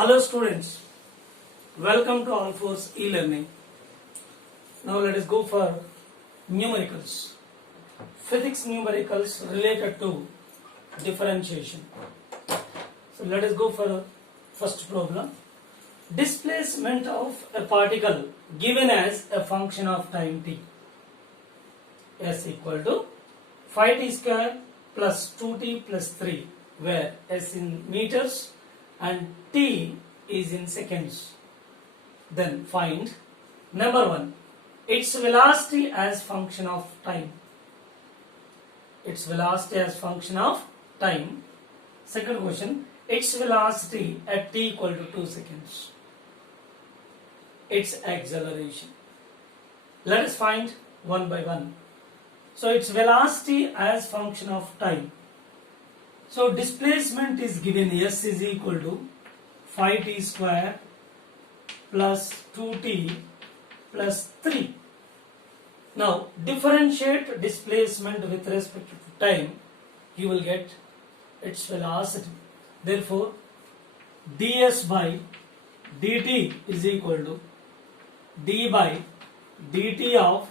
Hello students, welcome to All Force e-learning. Now let us go for numericals. Physics numericals related to differentiation. So let us go for first problem. Displacement of a particle given as a function of time t. S equal to 5t square plus 2t plus 3, where S in meters and t is in seconds. Then find number 1, its velocity as function of time. Its velocity as function of time. Second question, its velocity at t equal to 2 seconds. Its acceleration. Let us find one by one. So its velocity as function of time. So displacement is given, S is equal to 5t square plus 2t plus 3. Now differentiate displacement with respect to time, you will get its velocity. Therefore ds by dt is equal to d by dt of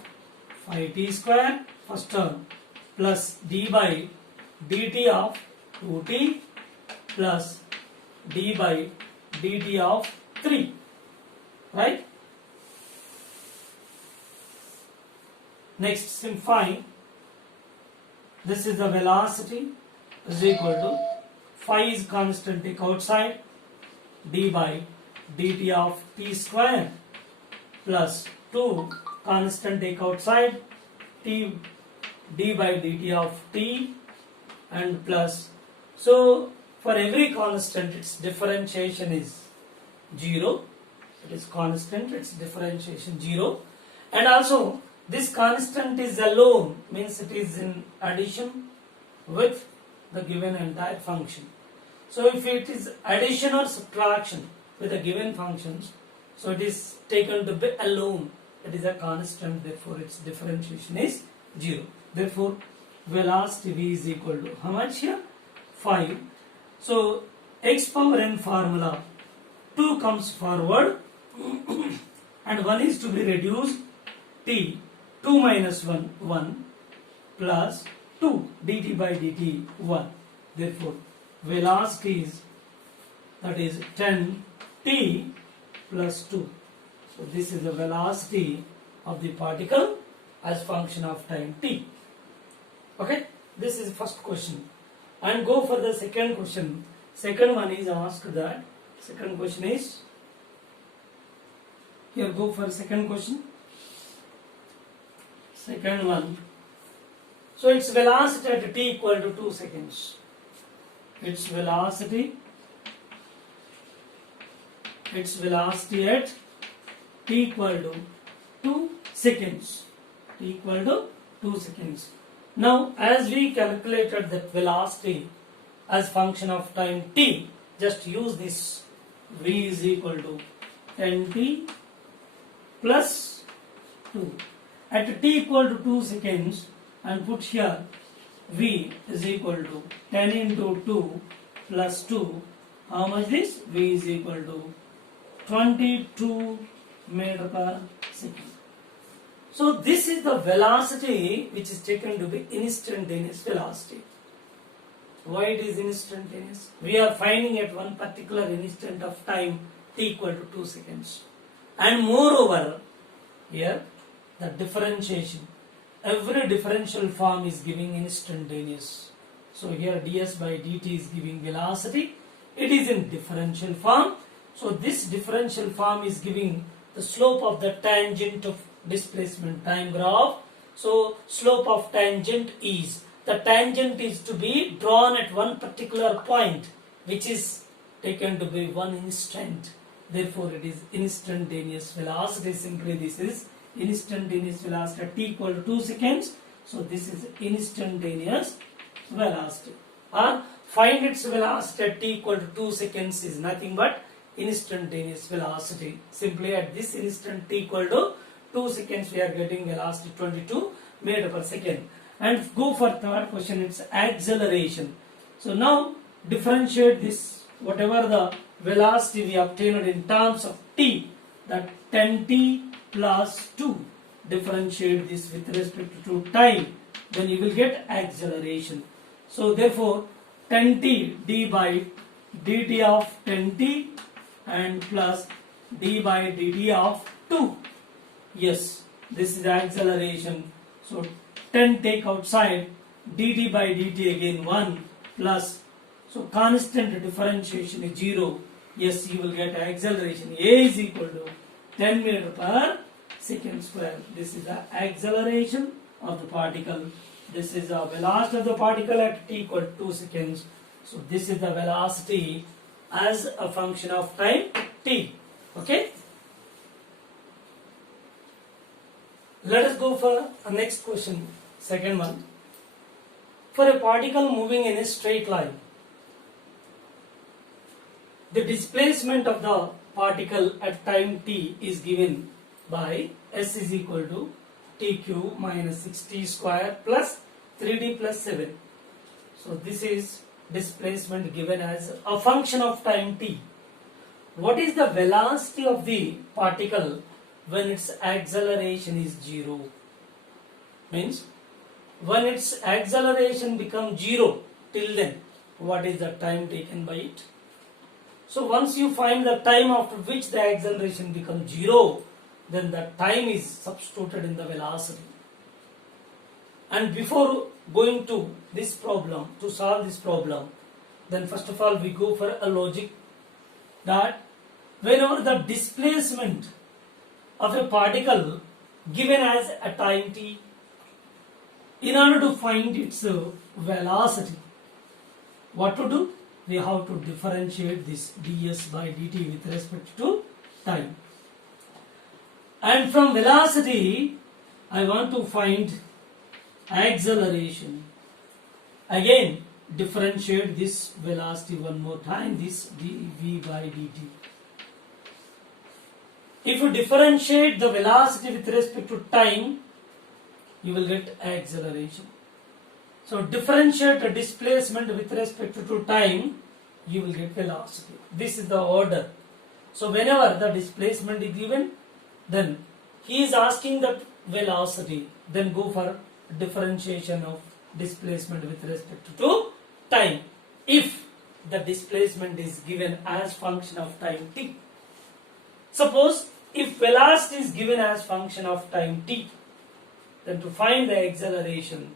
5t square first term plus d by dt of 2t plus d by dt of 3, right? Next, simplify. This is the velocity is equal to phi is constant, take outside, d by dt of t square plus 2 constant, take outside, t d by dt of t and plus. So for every constant its differentiation is 0. It is constant, its differentiation 0. And also this constant is alone, means it is in addition with the given entire function. So if it is addition or subtraction with the given functions, so it is taken to be alone. It is a constant, therefore its differentiation is 0. Therefore velocity v is equal to how much here? 5. So x power n formula, 2 comes forward and 1 is to be reduced, t 2 minus 1 1 plus 2 dt by dt 1. Therefore velocity is, that is 10 t plus 2. So this is the velocity of the particle as function of time t. Okay, this is first question. And go for the second question. Second one is asked that, second question is, here go for second question. Second one. So its velocity at t equal to 2 seconds. Its velocity at t equal to 2 seconds. T equal to 2 seconds. Now as we calculated that velocity as function of time t, just use this v is equal to 10t plus 2. At t equal to 2 seconds and put here v is equal to 10 into 2 plus 2. How much this? V is equal to 22 meter per second. So this is the velocity which is taken to be instantaneous velocity. Why it is instantaneous? We are finding at one particular instant of time t equal to 2 seconds. And moreover, here the differentiation, every differential form is giving instantaneous. So here ds by dt is giving velocity. It is in differential form. So this differential form is giving the slope of the tangent of displacement time graph. So slope of tangent is, the tangent is to be drawn at one particular point which is taken to be one instant. Therefore it is instantaneous velocity. Simply this is instantaneous velocity at t equal to 2 seconds. So this is instantaneous velocity. Or find its velocity at t equal to 2 seconds is nothing but instantaneous velocity. Simply at this instant t equal to 2 seconds we are getting velocity 22 meter per second. And go for third question, it's acceleration. So now differentiate this whatever the velocity we obtained in terms of t, that 10t plus 2, differentiate this with respect to time, then you will get acceleration. So therefore 10t d by dt of 10t and plus d by dt of 2. Yes, this is acceleration. So 10 take outside, dt by dt again 1 plus, so constant differentiation is 0. Yes, you will get acceleration. A is equal to 10 meter per second square. This is the acceleration of the particle. This is the velocity of the particle at t equal to 2 seconds. So this is the velocity as a function of time t. Okay. Let us go for a next question. Second one. For a particle moving in a straight line, the displacement of the particle at time t is given by s is equal to t cube minus 6t square plus 3d plus 7. So this is displacement given as a function of time t. What is the velocity of the particle when its acceleration is 0? Means when its acceleration becomes 0, till then what is the time taken by it? So once you find the time after which the acceleration becomes 0, then the time is substituted in the velocity. And before going to this problem, to solve this problem, then first of all we go for a logic that whenever the displacement of a particle given as a time t, in order to find its velocity, what to do? We have to differentiate this ds by dt with respect to time. And from velocity, I want to find acceleration. Again, differentiate this velocity one more time, this dv by dt. If you differentiate the velocity with respect to time, you will get acceleration. So differentiate the displacement with respect to time, you will get velocity. This is the order. So whenever the displacement is given, then he is asking the velocity, then go for differentiation of displacement with respect to time. If the displacement is given as function of time t. Suppose if velocity is given as function of time t, then to find the acceleration,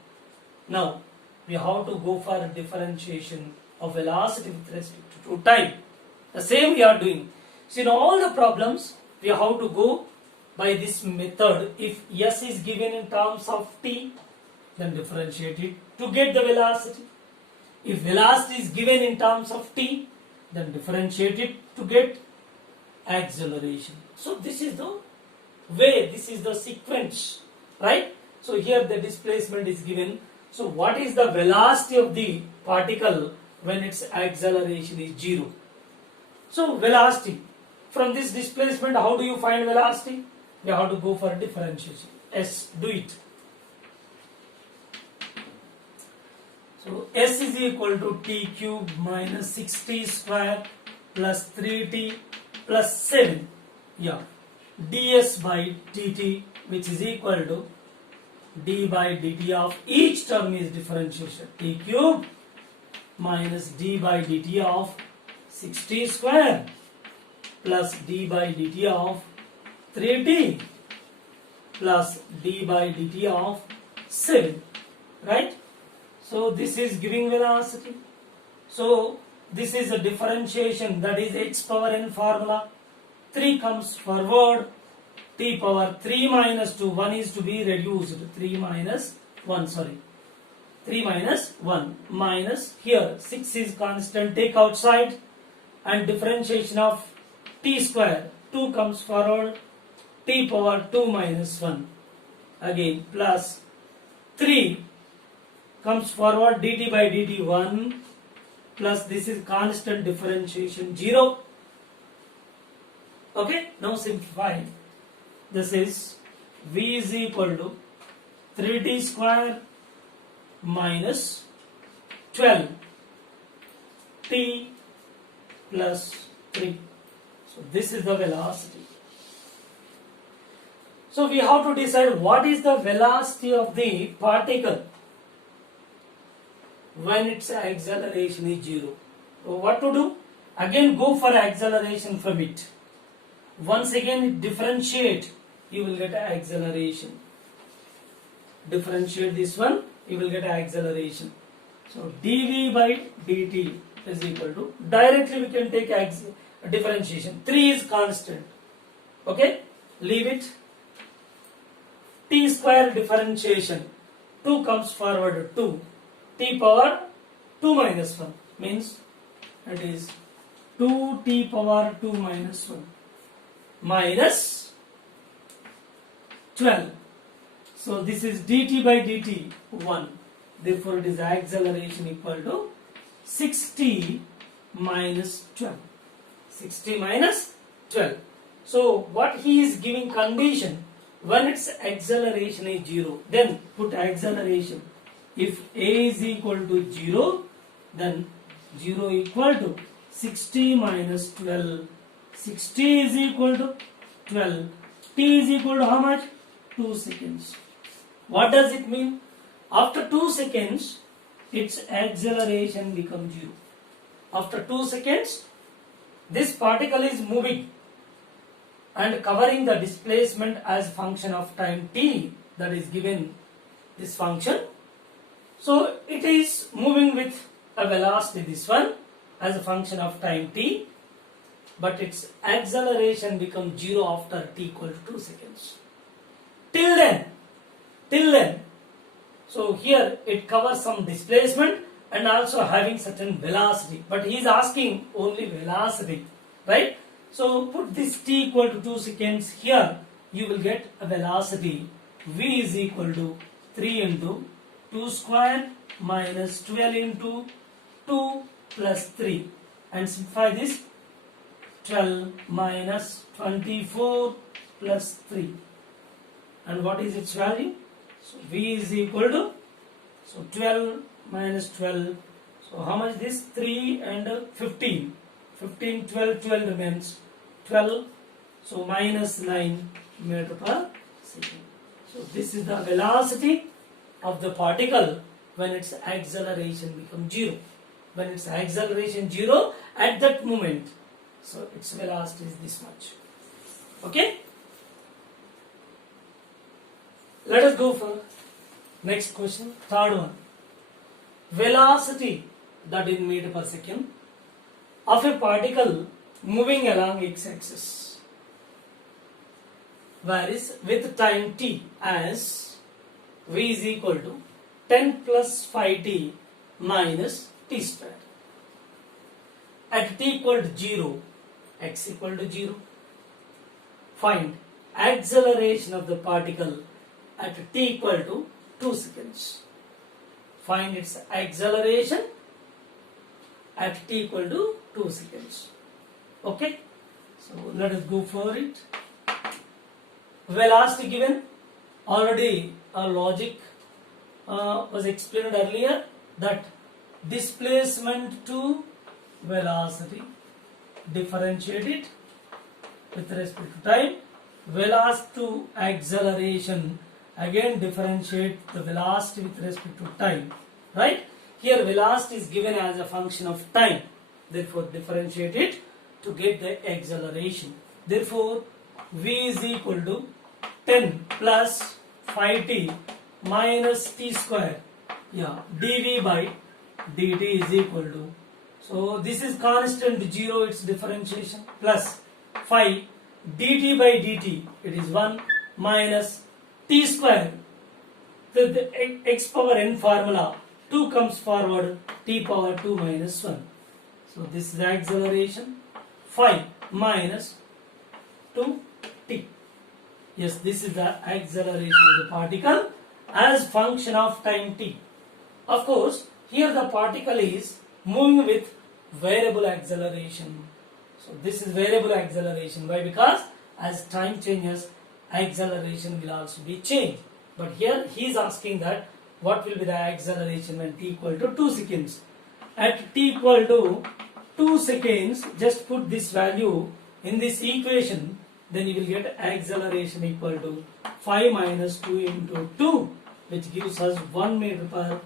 now we have to go for a differentiation of velocity with respect to time. The same we are doing. So in all the problems, we have to go by this method. If s is given in terms of t, then differentiate it to get the velocity. If velocity is given in terms of t, then differentiate it to get acceleration. So this is the way, this is the sequence, right? So here the displacement is given. So what is the velocity of the particle when its acceleration is 0? So velocity. From this displacement, how do you find velocity? You have to go for differentiation. S, do it. So S is equal to t cube minus 6t square plus 3t plus 7. Yeah. ds by dt, which is equal to d by dt of each term is differentiation. T cube minus d by dt of 6t square plus d by dt of 3t plus d by dt of 7, right? So this is giving velocity. So this is a differentiation, that is x power n formula. 3 comes forward, t power 3 minus 2, 1 is to be reduced, 3 minus 1, sorry, 3 minus 1, minus here 6 is constant, take outside, and differentiation of t square, 2 comes forward, t power 2 minus 1, again plus 3 comes forward, dt by dt 1, plus this is constant differentiation 0. Okay, now simplify. This is v is equal to 3t square minus 12 t plus 3. So this is the velocity. So we have to decide what is the velocity of the particle when its acceleration is 0. So what to do? Again go for acceleration from it. Once again differentiate, you will get acceleration. Differentiate this one, you will get acceleration. So dv by dt is equal to, directly we can take differentiation. 3 is constant. Okay, leave it. T square differentiation, 2 comes forward 2. T power 2 minus 1 means it is 2t power 2 minus 1 minus 12. So this is dt by dt 1. Therefore it is acceleration equal to 60 minus 12. 60 minus 12. So what he is giving condition, when its acceleration is 0, then put acceleration. If a is equal to 0, then 0 equal to 60 minus 12. 60 is equal to 12. T is equal to how much? 2 seconds. What does it mean? After 2 seconds, its acceleration becomes 0. After 2 seconds, this particle is moving and covering the displacement as function of time t, that is given this function. So it is moving with a velocity, this one, as a function of time t, but its acceleration becomes 0 after t equal to 2 seconds. Till then, so here it covers some displacement and also having certain velocity, but he is asking only velocity, right? So put this t equal to 2 seconds here, you will get a velocity v is equal to 3 into 2 square minus 12 into 2 plus 3, and simplify this, 12 minus 24 plus 3, and what is its value? So v is equal to, so 12 minus 12, so how much this? 3 and 15, 15, 12, 12 remains 12, so minus 9 meter per second. So this is the velocity of the particle when its acceleration becomes 0. When its acceleration 0, at that moment, so its velocity is this much. Okay? Let us go for next question, third one. Velocity, that in meter per second, of a particle moving along x-axis, varies with time t as v is equal to 10 plus 5t minus t square. At t equal to 0, x equal to 0, find acceleration of the particle at t equal to 2 seconds. Find its acceleration at t equal to 2 seconds. Okay, so let us go for it. Velocity given, already a logic was explained earlier, that displacement to velocity, differentiate it with respect to time. Velocity to acceleration, again differentiate the velocity with respect to time, right? Here velocity is given as a function of time, therefore differentiate it to get the acceleration. Therefore v is equal to 10 plus 5t minus t square, dv by dt is equal to, so this is constant 0, its differentiation, plus 5 dt by dt, it is 1 minus t square, the x power n formula, 2 comes forward, t power 2 minus 1. So this is the acceleration, 5 minus 2t. Yes, this is the acceleration of the particle as function of time t. Of course, here the particle is moving with variable acceleration. So this is variable acceleration. Why? Because as time changes, acceleration will also be changed. But here he is asking that what will be the acceleration when t equal to 2 seconds. At t equal to 2 seconds, just put this value in this equation, then you will get acceleration equal to 5 minus 2 into 2, which gives us 1 meter per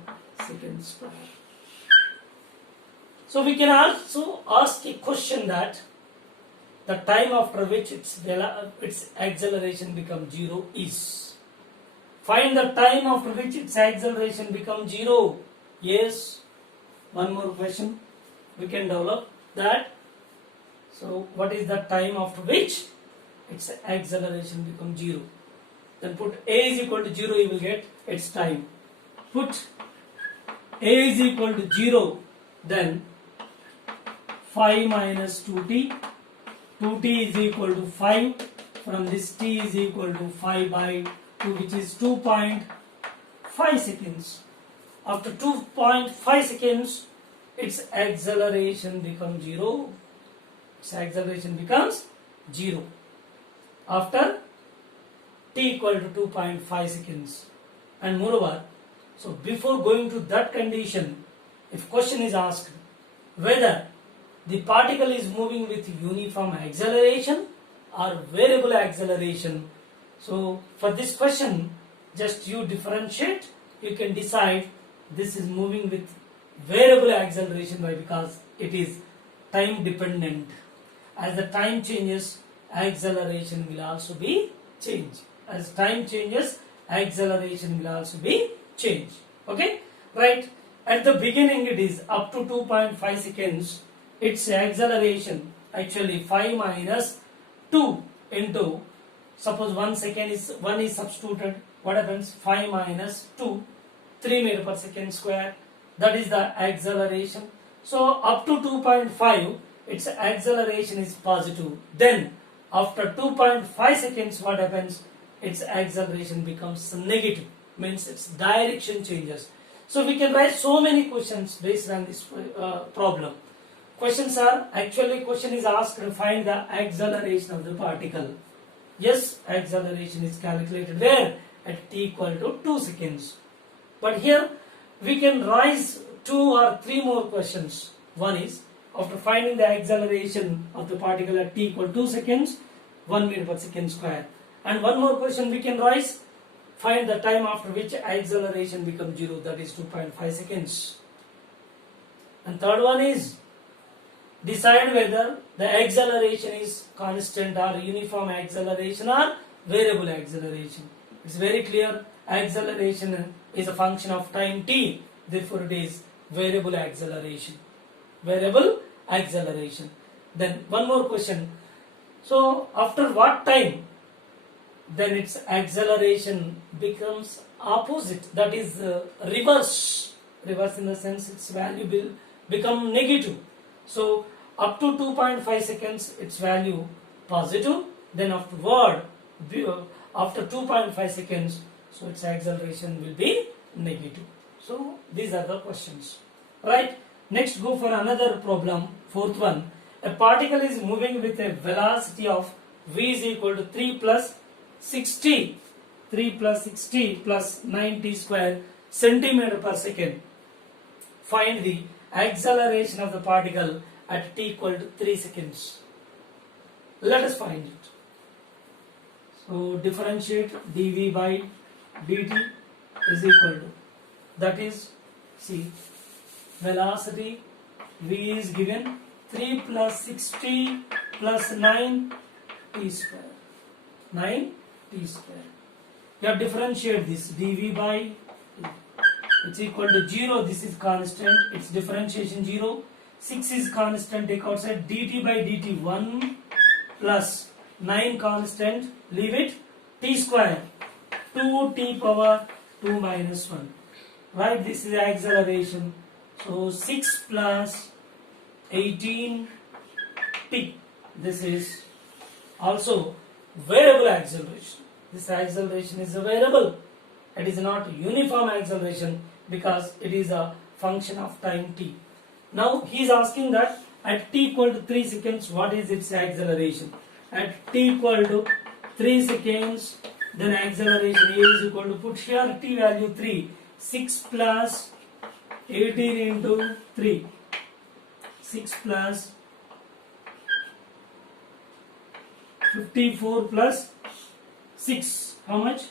second square. So we can also ask a question that the time after which its acceleration becomes 0 is. Find the time after which its acceleration becomes 0. Yes. One more question we can develop that. So what is the time after which its acceleration becomes 0? Then put a is equal to 0, you will get its time. Put a is equal to 0, then 5 minus 2t, 2t is equal to 5, from this t is equal to 5 by 2, which is 2.5 seconds. After 2.5 seconds, its acceleration becomes 0. Its acceleration becomes 0 after t equal to 2.5 seconds. And moreover, so before going to that condition, if question is asked whether the particle is moving with uniform acceleration or variable acceleration, so for this question, just you differentiate, you can decide this is moving with variable acceleration. Why? Because it is time dependent. As the time changes, acceleration will also be changed. As time changes, acceleration will also be changed. Okay? Right? At the beginning it is up to 2.5 seconds. Its acceleration actually 5 minus 2 into, suppose 1 second is 1 is substituted. What happens? 5 minus 2, 3 meter per second square. That is the acceleration. So up to 2.5, its acceleration is positive. Then after 2.5 seconds, what happens? Its acceleration becomes negative. Means its direction changes. So we can write so many questions based on this problem. Questions are, actually question is asked to find the acceleration of the particle. Yes, acceleration is calculated where? At t equal to 2 seconds. But here we can raise 2 or 3 more questions. One is, after finding the acceleration of the particle at t equal to 2 seconds, 1 meter per second square. And one more question we can raise, find the time after which acceleration becomes 0, that is 2.5 seconds. And third one is, decide whether the acceleration is constant or uniform acceleration or variable acceleration. It's very clear, acceleration is a function of time t, therefore it is variable acceleration. Variable acceleration. Then one more question. So after what time then its acceleration becomes opposite, that is reverse. Reverse in the sense its value will become negative. So up to 2.5 seconds its value positive, then afterward after 2.5 seconds, so its acceleration will be negative. So these are the questions. Right? Next go for another problem, fourth one. A particle is moving with a velocity of v is equal to 3 plus 60 plus 90 square centimeter per second. Find the acceleration of the particle at t equal to 3 seconds. Let us find it. So differentiate dv by dt is equal to, that is, see, velocity v is given 3 plus 60 plus 9 t square. 9 t square. You have differentiate this dv by, it's equal to 0, this is constant, its differentiation 0, 6 is constant, take outside, dt by dt 1 plus 9 constant, leave it, t square 2t power 2 minus 1. Right, this is acceleration. So 6 plus 18t. This is also variable acceleration. This acceleration is a variable. It is not uniform acceleration because it is a function of time t. Now he is asking that at t equal to 3 seconds, what is its acceleration? At t equal to 3 seconds, then acceleration A is equal to, put here t value 3, 6 plus 18 into 3. 6 plus 54 plus 6. How much?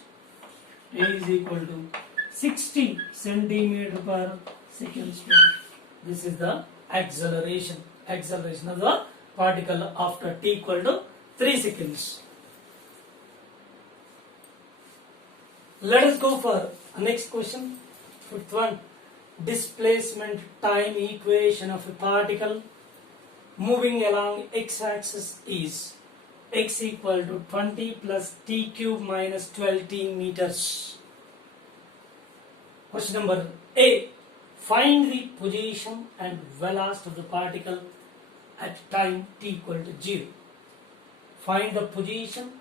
A is equal to 60 centimeter per second square. This is the acceleration. Acceleration of the particle after t equal to 3 seconds. Let us go for next question. Fifth one. Displacement time equation of a particle moving along x-axis is x equal to 20 plus t cube minus 12t meters. Question number A. Find the position and velocity of the particle at time t equal to 0. Find the position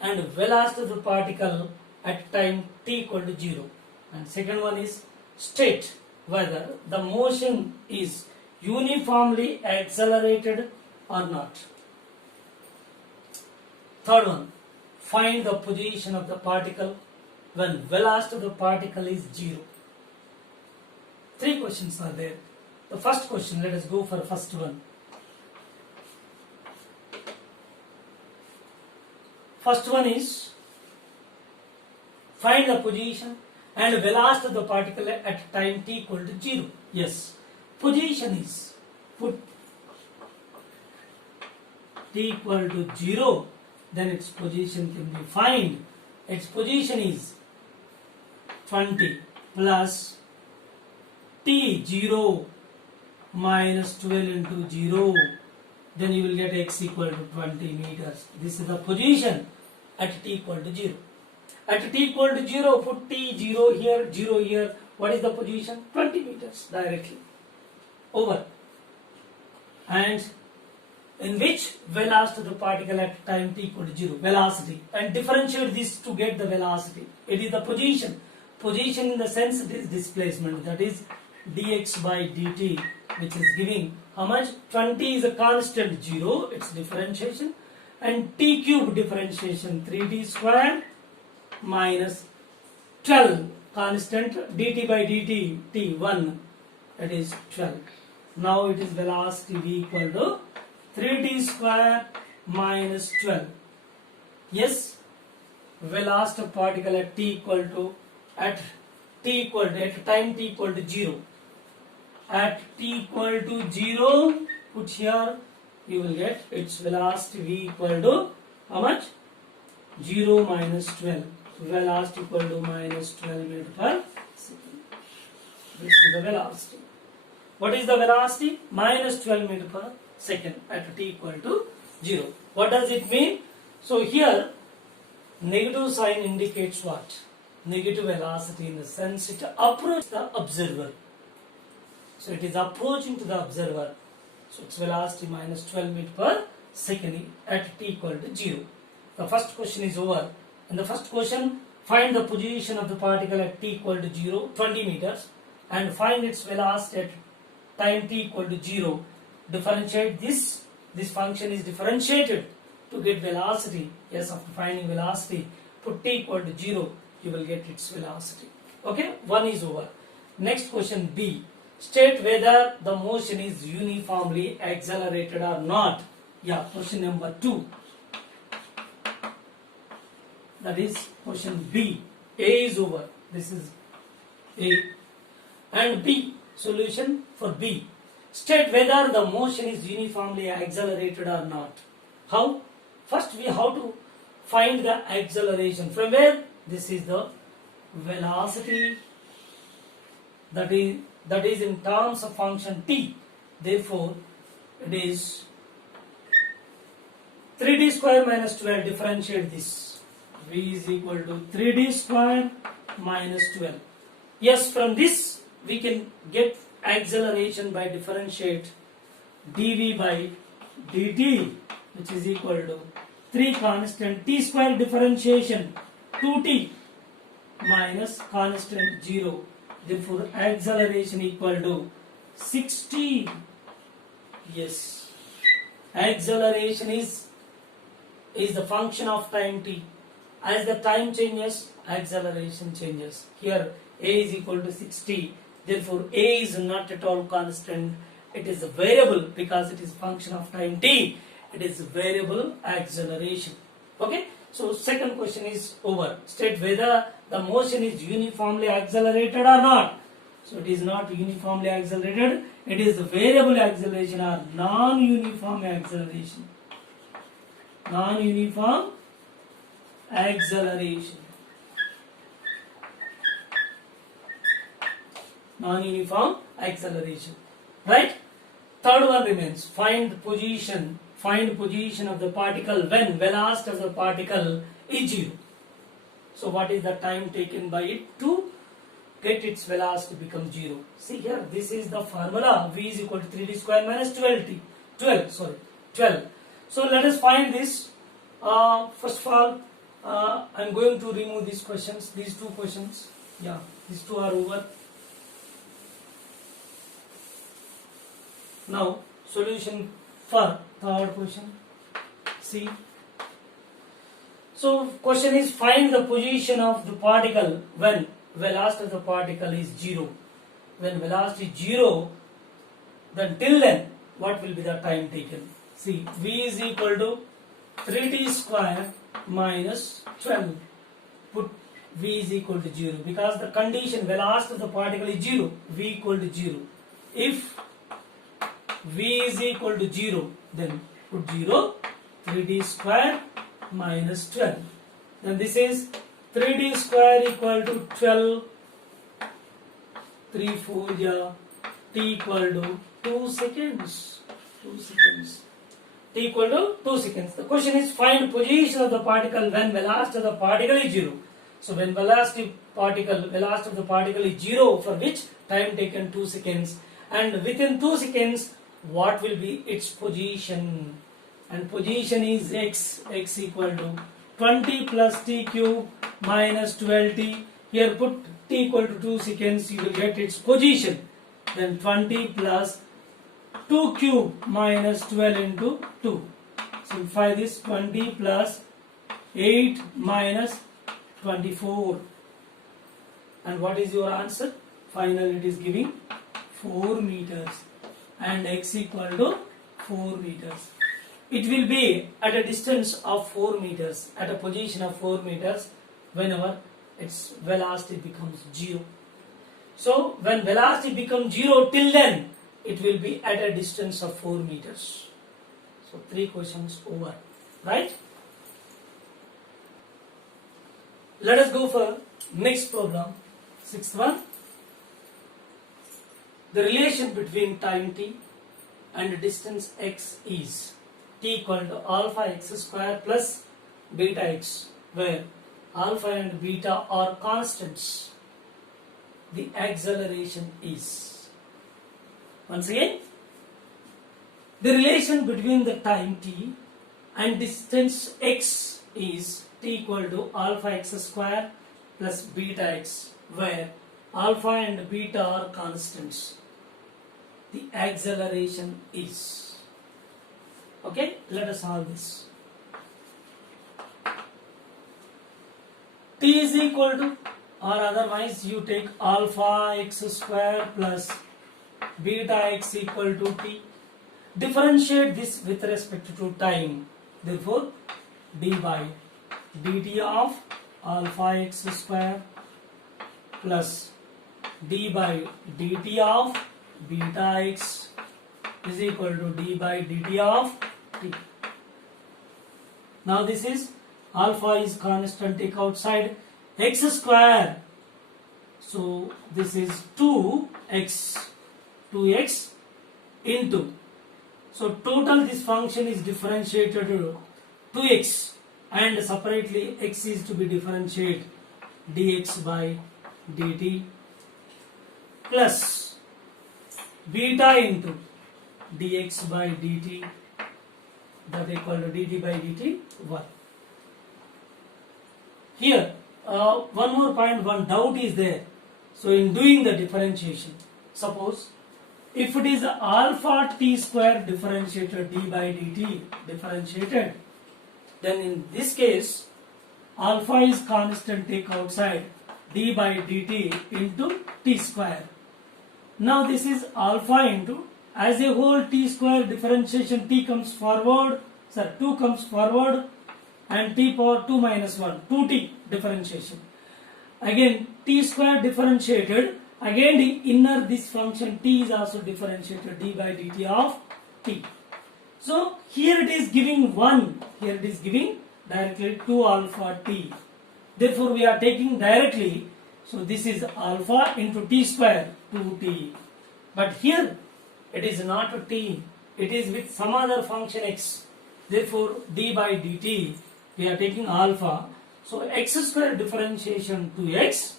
and velocity of the particle at time t equal to 0. And second one is state whether the motion is uniformly accelerated or not. Third one, find the position of the particle when velocity of the particle is 0. 3 questions are there. The first question, let us go for first one. First one is find the position and velocity of the particle at time t equal to 0. Yes, position is put t equal to 0, then its position can be find. Its position is 20 plus t 0 minus 12 into 0, then you will get x equal to 20 meters. This is the position at t equal to 0. At t equal to 0, put t 0 here, 0 here. What is the position? 20 meters directly. Over. And in which velocity of the particle at time t equal to 0? Velocity. And differentiate this to get the velocity. It is the position. Position in the sense it is displacement. That is dx by dt, which is giving how much? 20 is a constant 0, its differentiation. And t cube differentiation 3t square minus 12 constant dt by dt t1, that is 12. Now it is velocity v equal to 3t square minus 12. Yes, velocity of particle at t equal to at time t equal to 0. At t equal to 0, put here, you will get its velocity v equal to how much? 0 minus 12. Velocity equal to minus 12 meter per second. This is the velocity. What is the velocity? Minus 12 meter per second at t equal to 0. What does it mean? So here negative sign indicates what? Negative velocity, in the sense it approaches the observer. So it is approaching to the observer. So its velocity minus 12 meter per second at t equal to 0. The first question is over. In the first question, find the position of the particle at t equal to 0, 20 meters, and find its velocity at time t equal to 0. Differentiate this. This function is differentiated to get velocity. Yes, after finding velocity, put t equal to 0, you will get its velocity. Okay, one is over. Next question B. State whether the motion is uniformly accelerated or not. Yeah, question number 2. That is question B. A is over. This is A. And B. Solution for B. State whether the motion is uniformly accelerated or not. How? First we have to find the acceleration. From where? This is the velocity. That is in terms of function t. Therefore, it is 3d square minus 12. Differentiate this. V is equal to 3d square minus 12. Yes, from this we can get acceleration by differentiate dv by dt, which is equal to 3 constant t square differentiation 2t minus constant 0. Therefore, acceleration equal to 60. Yes, acceleration is the function of time t. As the time changes, acceleration changes. Here A is equal to 60. Therefore, A is not at all constant it is a variable because it is function of time t. It is variable acceleration. Okay. So second question is over. State whether the motion is uniformly accelerated or not. So it is not uniformly accelerated. It is variable acceleration or non-uniform acceleration. Non-uniform acceleration. Non-uniform acceleration. Right? Third one remains. Find position of the particle when velocity of the particle is 0. So what is the time taken by it to get its velocity become 0? See here, this is the formula. V is equal to 3d square minus 12. So let us find this. First of all, I am going to remove these questions, these two questions. Yeah, these two are over. Now, solution for third question. See. So, question is find the position of the particle when velocity of the particle is 0. When velocity is 0, then till then, what will be the time taken? See, V is equal to 3t square minus 12. Put V is equal to 0 because the condition velocity of the particle is 0. V equal to 0. If V is equal to 0, then put 0, 3d square minus 12. Then this is 3d square equal to 12, 3 4 yeah, t equal to 2 seconds. 2 seconds. T equal to 2 seconds. The question is find position of the particle when velocity of the particle is 0. So when velocity of the particle is 0, for which time taken 2 seconds, and within 2 seconds what will be its position? And position is x equal to 20 plus t cube minus 12t. Here put t equal to 2 seconds, you will get its position. Then 20 plus 2 cube minus 12 into 2. Simplify this. 20 plus 8 minus 24. And what is your answer? Finally it is giving 4 meters. And x equal to 4 meters. It will be at a distance of 4 meters, at a position of 4 meters whenever its velocity becomes 0. So when velocity becomes 0, till then it will be at a distance of 4 meters. So 3 questions over, right? Let us go for next problem, 6th one. The relation between time t and distance x is t equal to alpha x square plus beta x, where alpha and beta are constants. The acceleration is. Once again, the relation between the time t and distance x is t equal to alpha x square plus beta x, where alpha and beta are constants. The acceleration is. Okay, let us solve this. T is equal to, or otherwise you take alpha x square plus beta x equal to t. Differentiate this with respect to time. Therefore, d by dt of alpha x square plus d by dt of beta x is equal to d by dt of t. Now this is alpha is constant, take outside, x square. So this is 2x into. So total this function is differentiated to 2x, and separately x is to be differentiated dx by dt plus beta into dx by dt, that equal to dt by dt 1. Here one more point, one doubt is there. So in doing the differentiation, suppose if it is alpha t square differentiated d by dt differentiated, then in this case alpha is constant, take outside, d by dt into t square. Now this is alpha into as a whole t square differentiation, t comes forward, 2 comes forward and t power 2 minus 1, 2t differentiation. Again t square differentiated, again the inner this function t is also differentiated, d by dt of t. So here it is giving 1, here it is giving directly 2 alpha t. Therefore we are taking directly, so this is alpha into t square 2t. But here it is not a t, it is with some other function x. Therefore d by dt we are taking alpha. So x square differentiation to x,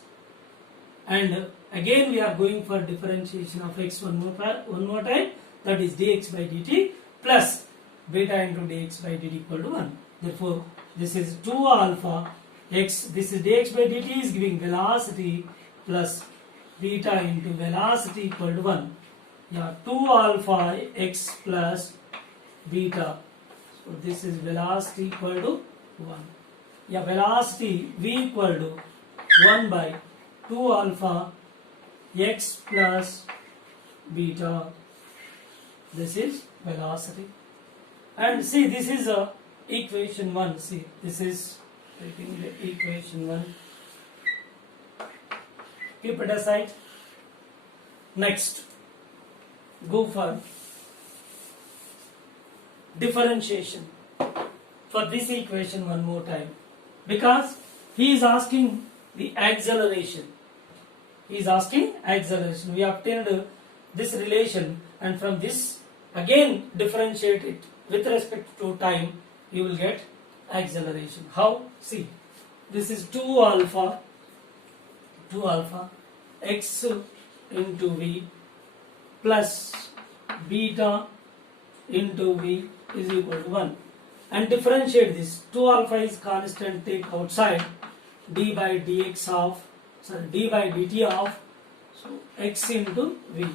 and again we are going for differentiation of x one more time, that is dx by dt plus beta into dx by dt equal to 1. Therefore this is 2 alpha x, this is dx by dt is giving velocity plus beta into velocity equal to 1. Yeah, 2 alpha x plus beta. So this is velocity equal to 1. Yeah, velocity v equal to 1 by 2 alpha x plus beta. This is velocity. And see, this is equation 1. See, this is taking the equation 1. Keep it aside. Next, go for differentiation for this equation one more time, because he is asking the acceleration. He is asking acceleration. We obtained this relation, and from this again differentiate it with respect to time, you will get acceleration. How? See, this is 2 alpha x into v plus beta into v is equal to 1, and differentiate this. 2 alpha is constant, take outside, d by dt of so x into v.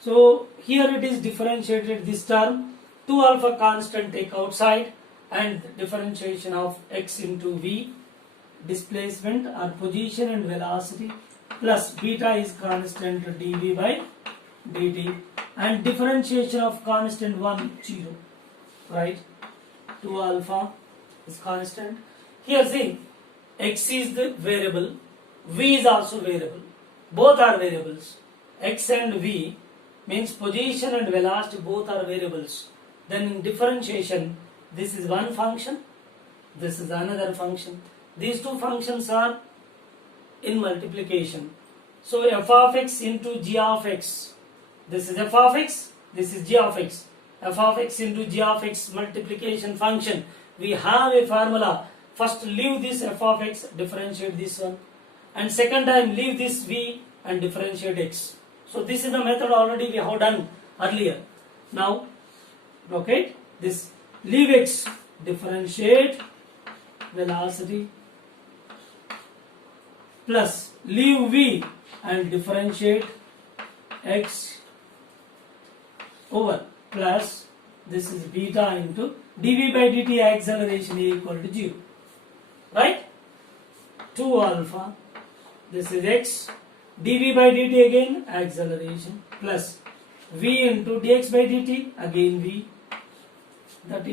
So here it is differentiated, this term 2 alpha constant take outside, and differentiation of x into v, displacement or position and velocity, plus beta is constant dv by dt, and differentiation of constant 1 0, right? 2 alpha is constant. Here see, x is the variable, v is also variable, both are variables. X and v means position and velocity, both are variables. Then in differentiation, this is one function, this is another function. These two functions are in multiplication. So f of x into g of x, this is f of x, this is g of x. F of x into g of x multiplication function. We have a formula. First leave this f of x, differentiate this one, and second time leave this v and differentiate x. So this is the method already we have done earlier. Now locate this, leave x, differentiate velocity, plus leave v and differentiate x over, plus this is beta into dv by dt acceleration equal to 0, right? 2 alpha, this is x, dv by dt again acceleration, plus v into dx by dt again v, that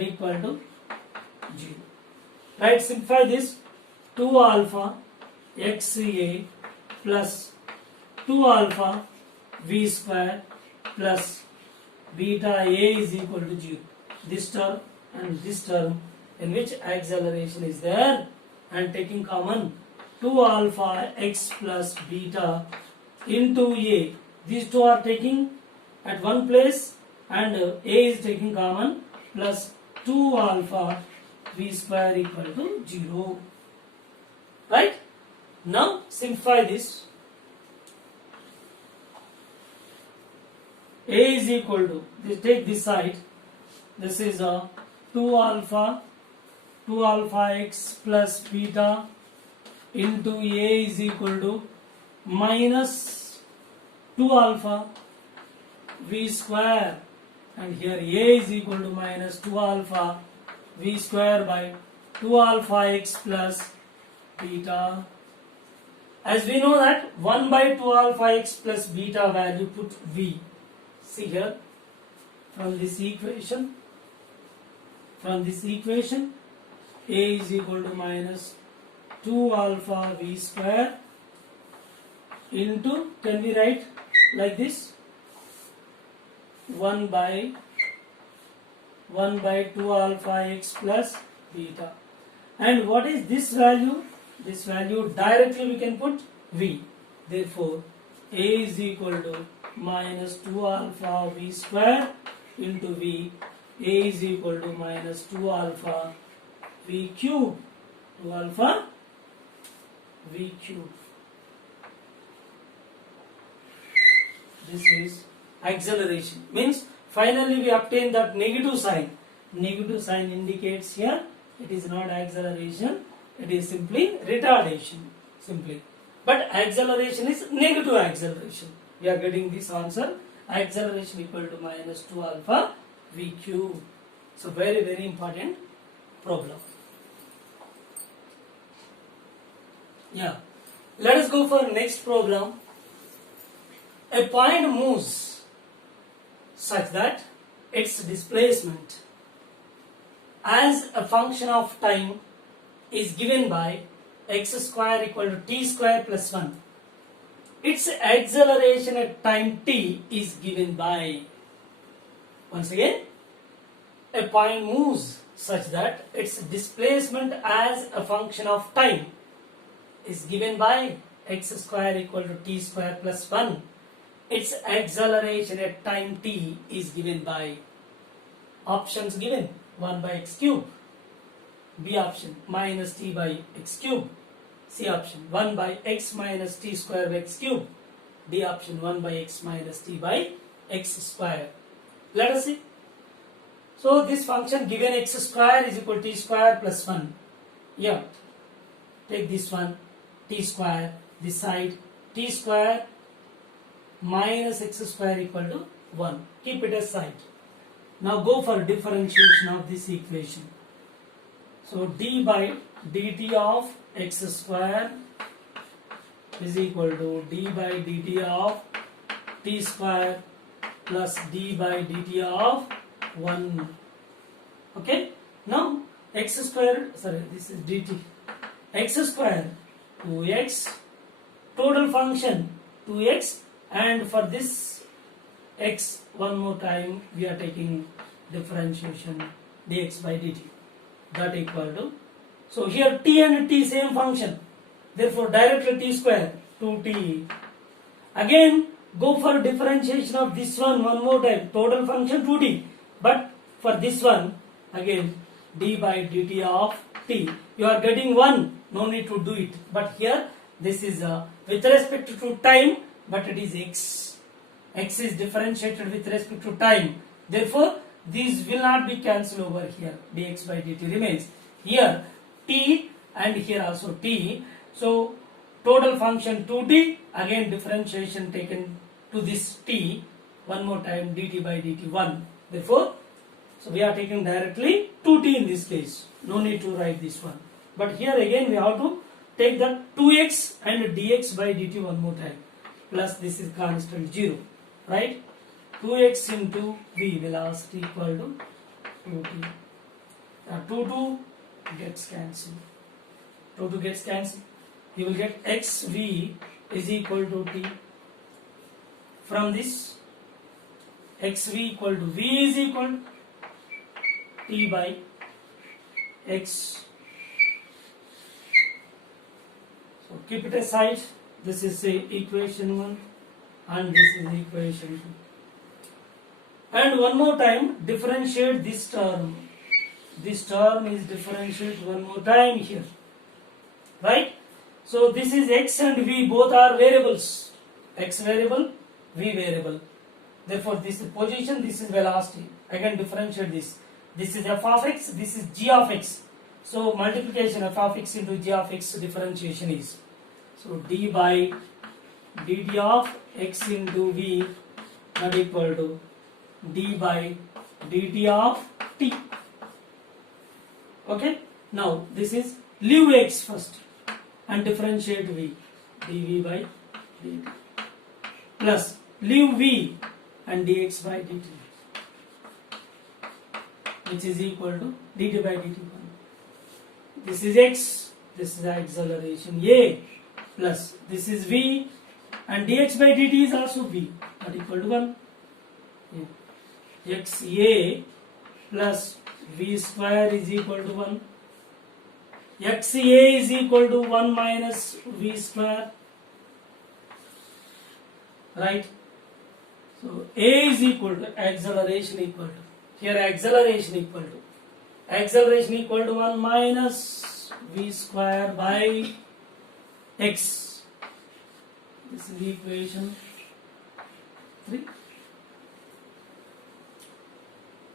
equal to 0, right? Simplify this, 2 alpha xa plus 2 alpha v square plus beta a is equal to 0. This term and this term, in which acceleration is there, and taking common 2 alpha x plus beta into a. These two are taking at one place, and a is taking common, plus 2 alpha v square equal to 0. Right? Now simplify this. A is equal to, take this side, this is 2 alpha x plus beta into a is equal to minus 2 alpha v square, and here a is equal to minus 2 alpha v square by 2 alpha x plus beta As we know that 1 by 2 alpha x plus beta value, put v. See here, from this equation, a is equal to minus 2 alpha v square into, can we write like this, 1 by 2 alpha x plus beta. And what is this value? This value directly we can put v. Therefore, a is equal to minus 2 alpha v square into v. A is equal to minus 2 alpha v cube. 2 alpha v cube. This is acceleration. Means finally we obtain that negative sign. Negative sign indicates here it is not acceleration, it is simply retardation. Simply. But acceleration is negative acceleration. We are getting this answer. Acceleration equal to minus 2 alpha v cube. So very, very important problem. Yeah. Let us go for next problem. A point moves such that its displacement as a function of time is given by x square equal to t square plus 1. Its acceleration at time t is given by, once again, a point moves such that its displacement as a function of time is given by x square equal to t square plus 1. Its acceleration at time t is given by, options given, 1 by x cube, B option minus t by x cube, C option 1 by x minus t square by x cube, D option 1 by x minus t by x square. Let us see. So this function given x square is equal to t square plus 1. Yeah, take this one, t square, this side, t square minus x square equal to 1. Keep it aside. Now go for differentiation of this equation. So d by dt of x square is equal to d by dt of t square plus d by dt of 1. Okay. Now x square, sorry, this is dt. X square 2x, total function 2x, and for this x, one more time we are taking differentiation dx by dt, that equal to, so here t and t same function, therefore directly t square 2t. Again go for differentiation of this one more time, total function 2t, but for this one again d by dt of t. You are getting 1, no need to do it, but here this is with respect to time, but it is x. X is differentiated with respect to time. Therefore, these will not be cancelled over here. dx by dt remains. Here t and here also t. So total function 2t. Again differentiation taken to this t. One more time dt by dt 1. Therefore, so we are taking directly 2t in this case. No need to write this one. But here again we have to take the 2x and dx by dt one more time. Plus this is constant 0. Right? 2x into v, velocity equal to 2t. 2 gets cancelled. 2 gets cancelled. You will get xv is equal to t. From this, xv equal to v is equal to t by x. So keep it aside. This is equation 1 and this is equation 2. And one more time differentiate this term. This term is differentiated one more time here. Right? So this is x and v, both are variables. X variable, v variable. Therefore this is position, this is velocity. Again differentiate this. This is f of x, this is g of x. So multiplication f of x into g of x differentiation is. So d by dt of x into v, that equal to d by dt of t. Okay. Now this is leave x first and differentiate v. dv by dt plus leave v and dx by dt, which is equal to dt by dt. This is x, this is acceleration a, plus this is v and dx by dt is also v, not equal to 1. xa plus v square is equal to 1. xa is equal to 1 minus v square, right? So a is equal to acceleration equal to, here acceleration equal to 1 minus v square by x. This is equation 3.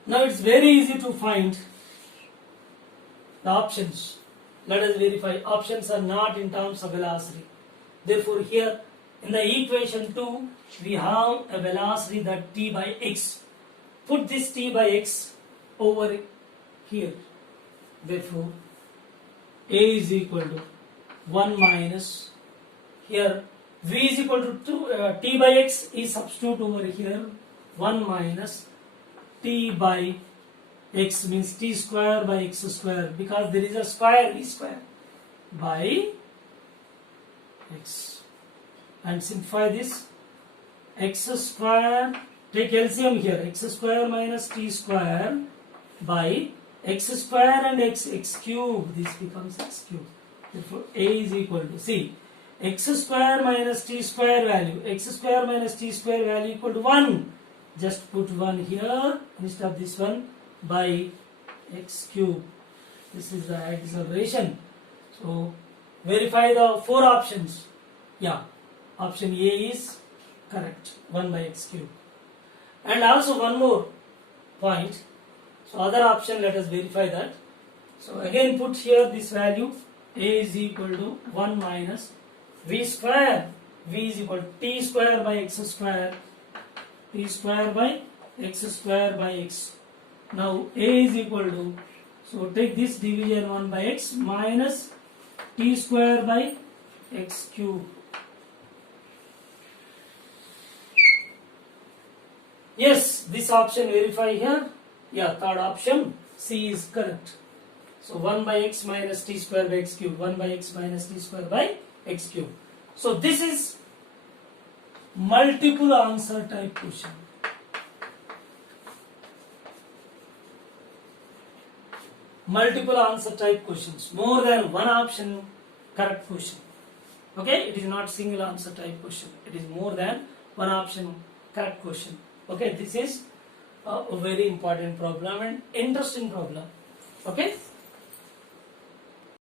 Now it's very easy to find the options. Let us verify. Options are not in terms of velocity. Therefore here in the equation 2 we have a velocity that t by x. Put this t by x over here. Therefore a is equal to 1 minus, here v is equal to 2, t by x is substitute over here, 1 minus t by x means t square by x square, because there is a square, v square by x. And simplify this, x square, take LCM here, x square minus t square by x square and x cube, this becomes x cube. Therefore a is equal to, see, x square minus t square value, x square minus t square value equal to 1. Just put 1 here instead of this one, by x cube. This is the acceleration. So verify the 4 options. Yeah, option A is correct, 1 by x cube. And also one more point. So other option, let us verify that. So again put here this value, a is equal to 1 minus v square, v is equal to t square by x square, t square by x square by x. Now a is equal to, so take this division 1 by x minus t square by x cube. Yes, this option verify here. Yeah, third option C is correct. So 1 by x minus t square by x cube, 1 by x minus t square by x cube. So this is multiple answer type question. Multiple answer type questions, more than one option correct question. Okay, it is not single answer type question, it is more than one option correct question. Okay, this is a very important problem and interesting problem. Okay.